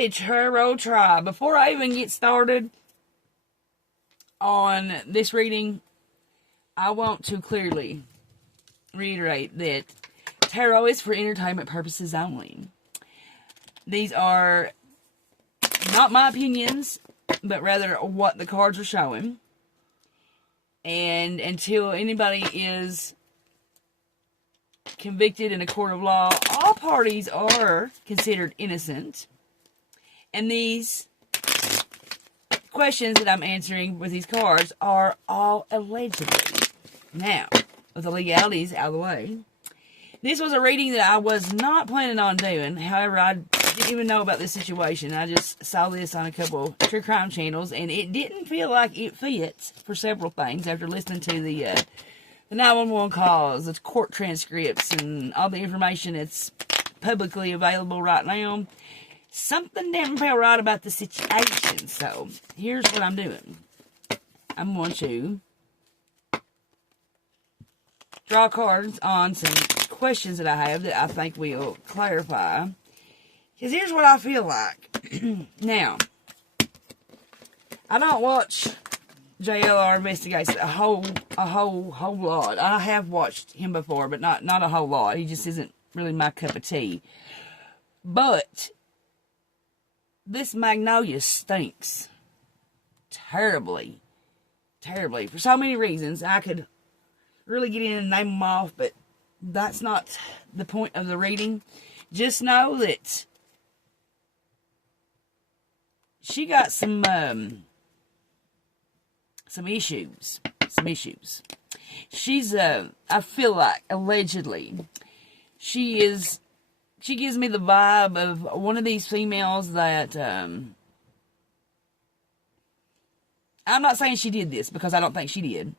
a tarot tribe. Before I even get started on this reading, I want to clearly reiterate that tarot is for entertainment purposes only. These are not my opinions, but rather what the cards are showing. And until anybody is convicted in a court of law, all parties are considered innocent. And these questions that I'm answering with these cards are all allegedly. Now, with the legalities out of the way, this was a reading that I was not planning on doing. However, I didn't even know about this situation. I just saw this on a couple true crime channels, and it didn't feel like it fits for several things after listening to the 911 calls, the court transcripts, and all the information that's publicly available right now. Something didn't feel right about the situation. So, here's what I'm doing. I'm going to draw cards on some questions that I have that I think will clarify. Because here's what I feel like. Now, I don't watch JLR Investigates a whole lot. I have watched him before, but not a whole lot. He just isn't really my cup of tea. But this magnolia stinks terribly, terribly, for so many reasons. I could really get in and name them off, but that's not the point of the reading. Just know that she got some issues. She's I feel like allegedly she gives me the vibe of one of these females that I'm not saying she did this, because I don't think she did,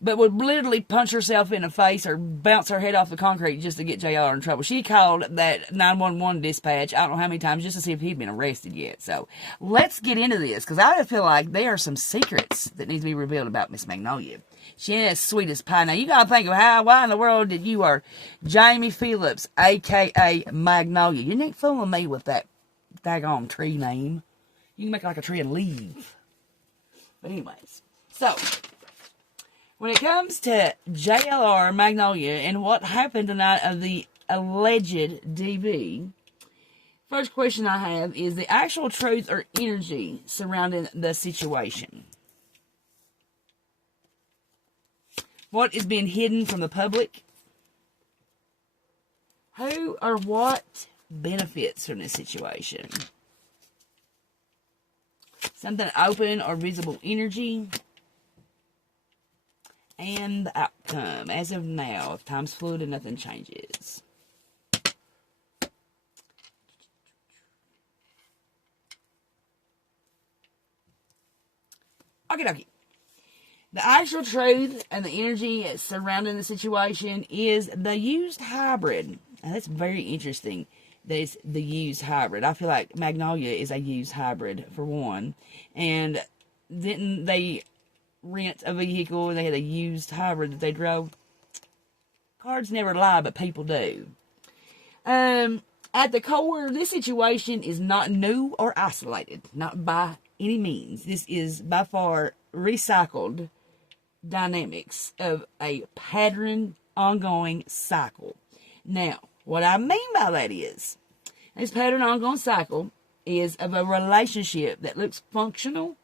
but would literally punch herself in the face or bounce her head off the concrete just to get JR in trouble. She called that 911 dispatch, I don't know how many times, just to see if he'd been arrested yet. So, let's get into this, because I feel like there are some secrets that need to be revealed about Miss Magnolia. She ain't as sweet as pie. Now, you gotta think of why in the world did you are Jamie Phillips, a.k.a. Magnolia. You ain't fooling me with that daggone tree name. You can make it like a tree and leave. But anyways, so when it comes to JLR Magnolia and what happened tonight of the alleged DV, first question I have is the actual truth or energy surrounding the situation. What is being hidden from the public? Who or what benefits from this situation? Something open or visible energy. And the outcome. As of now, if time's fluid and nothing changes. Okay. The actual truth and the energy surrounding the situation is the used hybrid. Now, that's very interesting. There's the used hybrid. I feel like Magnolia is a used hybrid, for one. And didn't they rent a vehicle and they had a used hybrid that they drove? Cards never lie, but people do. At the core, this situation is not new or isolated. Not by any means. This is by far recycled dynamics of a pattern, ongoing cycle. Now, what I mean by that is, this pattern, ongoing cycle is of a relationship that looks functional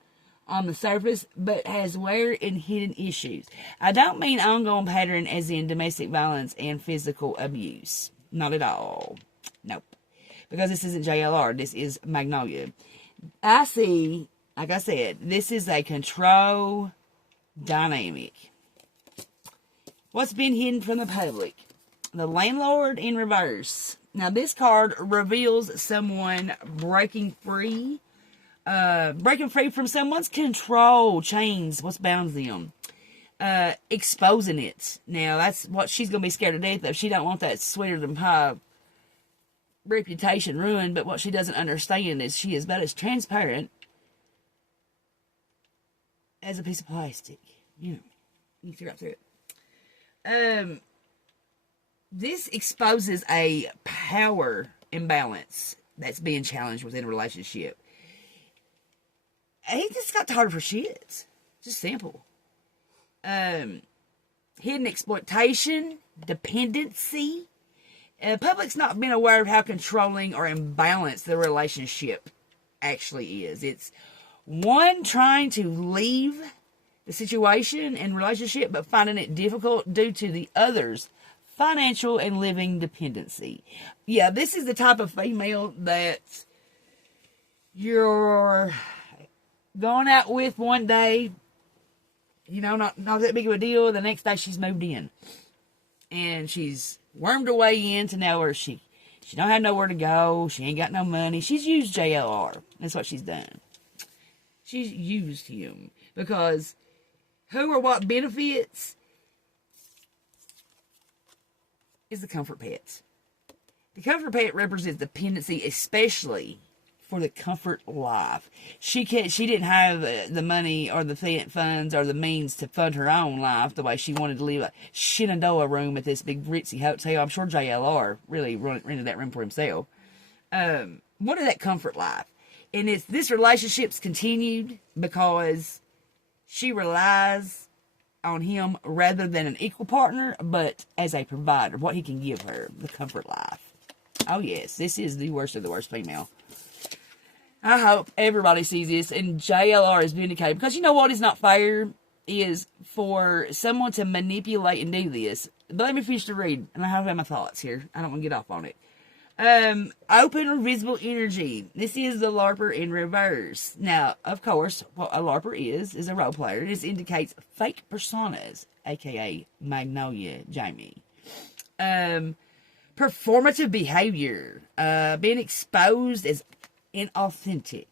on the surface, but has weird and hidden issues. I don't mean ongoing pattern as in domestic violence and physical abuse. Not at all. Nope. Because this isn't JLR, this is Magnolia. I see, like I said, this is a control dynamic. What's been hidden from the public? The landlord in reverse. Now, this card reveals someone breaking free from someone's control, chains, what's bound them, exposing it. Now, that's what she's going to be scared to death of. She don't want that sweeter than pie reputation ruined, but what she doesn't understand is she is about as transparent as a piece of plastic. You know, you can see right through it. This exposes a power imbalance that's being challenged within a relationship. He just got tired of her shit. Just simple. Hidden exploitation, dependency. Public's not been aware of how controlling or imbalanced the relationship actually is. It's one trying to leave the situation and relationship, but finding it difficult due to the other's financial and living dependency. Yeah, this is the type of female that you're going out with one day, you know, not that big of a deal. The next day she's moved in. And she's wormed her way into now where she don't have nowhere to go. She ain't got no money. She's used JLR. That's what she's done. She's used him. Because who or what benefits is the comfort pets. The comfort pet represents dependency, especially for the comfort life. She didn't have the money or the funds or the means to fund her own life the way she wanted to live a Shenandoah room at this big ritzy hotel. I'm sure JLR really rented that room for himself. Wanted that comfort life. And this relationship's continued because she relies on him rather than an equal partner, but as a provider, what he can give her, the comfort life. Oh yes, this is the worst of the worst female. I hope everybody sees this and JLR is vindicated, because you know what is not fair is for someone to manipulate and do this. But let me finish the read, and I have my thoughts here. I don't want to get off on it. Open or visible energy. This is the LARPer in reverse. Now, of course, what a LARPer is a role player. This indicates fake personas, aka Magnolia Jamie. Performative behavior. Being exposed as inauthentic.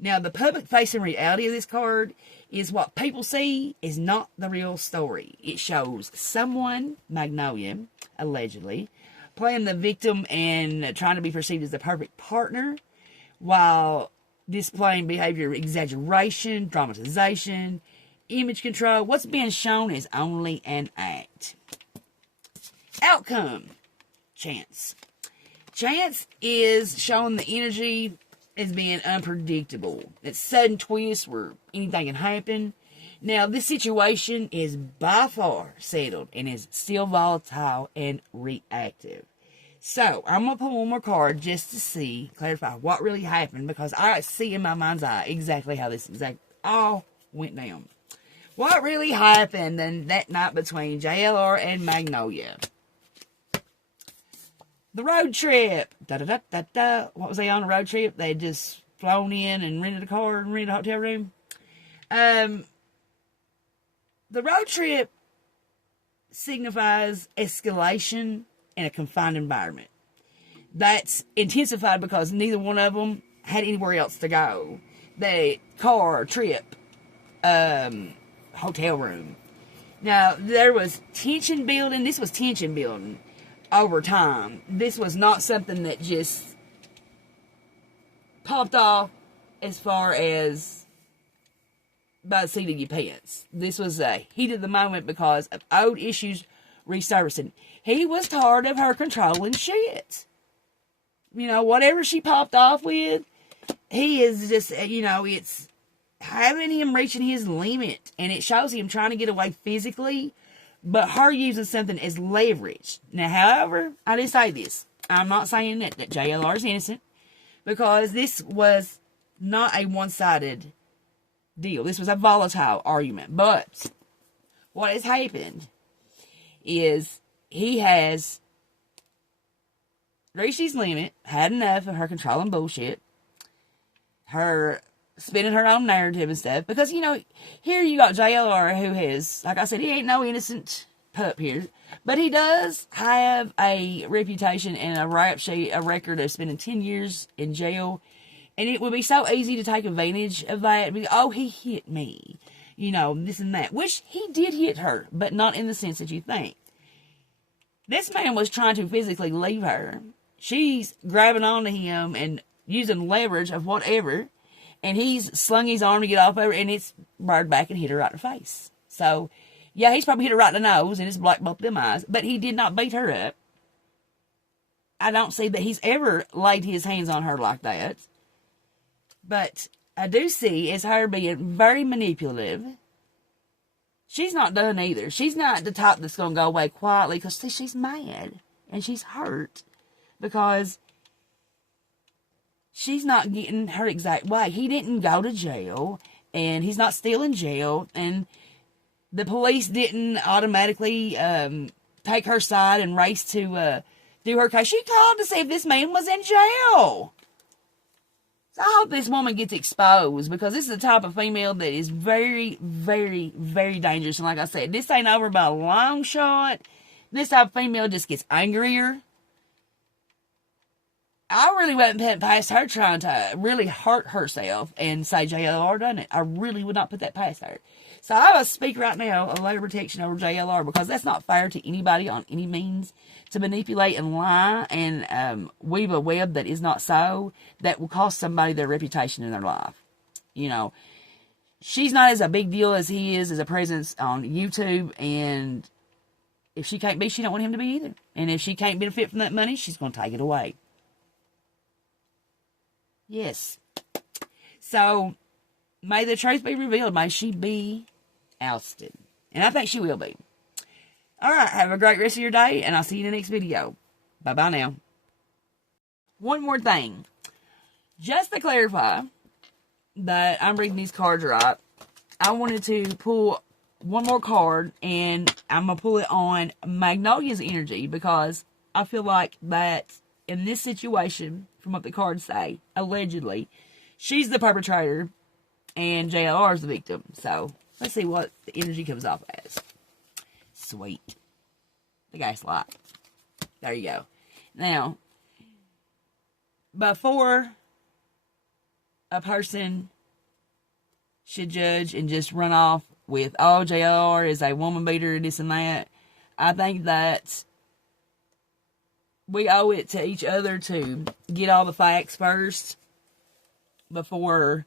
Now, the public-facing reality of this card is what people see is not the real story. It shows someone, Magnolia, allegedly, playing the victim and trying to be perceived as the perfect partner, while displaying behavior exaggeration, dramatization, image control. What's being shown is only an act. Outcome. Chance. Chance is showing the energy as being unpredictable. It's sudden twists where anything can happen. Now, this situation is by far settled and is still volatile and reactive. So, I'm going to pull one more card just to clarify what really happened, because I see in my mind's eye exactly how this all went down. What really happened that night between JLR and Magnolia? The road trip. What was they on a road trip? They had just flown in and rented a car and rented a hotel room. The road trip signifies escalation in a confined environment. That's intensified because neither one of them had anywhere else to go. The car, trip, hotel room. Now, there was tension building. This was tension building over time. This was not something that just popped off as far as by the seat of your pants. This was a heat of the moment because of old issues resurfacing. He was tired of her controlling shit. You know, whatever she popped off with, he is just, it's having him reaching his limit. And it shows him trying to get away physically, but her using something as leverage. Now, however, I did say this. I'm not saying that JLR is innocent, because this was not a one-sided deal. This was a volatile argument. But what has happened is he has reached his limit, had enough of her controlling bullshit, her spinning her own narrative and stuff. Because, here you got JLR, who has, like I said, he ain't no innocent pup here. But he does have a reputation and a rap sheet, a record of spending 10 years in jail. And it would be so easy to take advantage of that. Oh, he hit me. This and that. Which he did hit her, but not in the sense that you think. This man was trying to physically leave her. She's grabbing onto him and using leverage of whatever. And he's slung his arm to get off of her, and it's barred back and hit her right in the face. So, yeah, he's probably hit her right in the nose, and it's black both them eyes. But he did not beat her up. I don't see that he's ever laid his hands on her like that. But I do see is her being very manipulative. She's not done either. She's not the type that's going to go away quietly because she's mad and she's hurt because she's not getting her exact way. He didn't go to jail and he's not still in jail, and the police didn't automatically take her side and race to do her case. She called to see if this man was in jail. So I hope this woman gets exposed because this is the type of female that is very, very, very dangerous. And like I said, this ain't over by a long shot. This type of female just gets angrier. I really wasn't putting past her trying to really hurt herself and say JLR done it. I really would not put that past her. So I will speak right now a letter of protection over JLR because that's not fair to anybody on any means to manipulate and lie and weave a web that is not so, that will cost somebody their reputation in their life. You know, she's not as a big deal as he is as a presence on YouTube, and if she can't be, she don't want him to be either. And if she can't benefit from that money, she's going to take it away. Yes. So, may the truth be revealed. May she be ousted. And I think she will be. Alright, have a great rest of your day, and I'll see you in the next video. Bye-bye now. One more thing. Just to clarify that I'm reading these cards right, I wanted to pull one more card, and I'm going to pull it on Magnolia's energy, because I feel like that in this situation, from what the cards say, allegedly, she's the perpetrator and JLR is the victim. So, let's see what the energy comes off as. Sweet. The guy's like. There you go. Now, before a person should judge and just run off with, oh, JLR is a woman beater, this and that, I think that we owe it to each other to get all the facts first before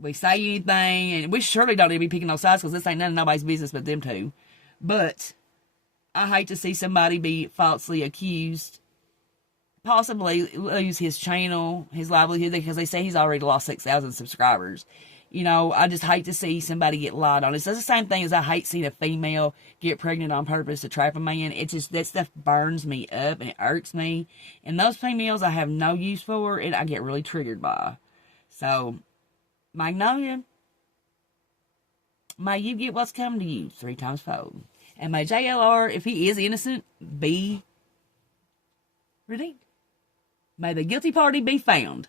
we say anything. And we surely don't need to be picking no sides because this ain't none of nobody's business but them two. But I hate to see somebody be falsely accused, possibly lose his channel, his livelihood, because they say he's already lost 6,000 subscribers. You know, I just hate to see somebody get lied on. It's the same thing as I hate seeing a female get pregnant on purpose to trap a man. It's just, that stuff burns me up and it irks me. And those females I have no use for, and I get really triggered by. So, Magnolia, may you get what's coming to you 3 times fold. And may JLR, if he is innocent, be redeemed. May the guilty party be found.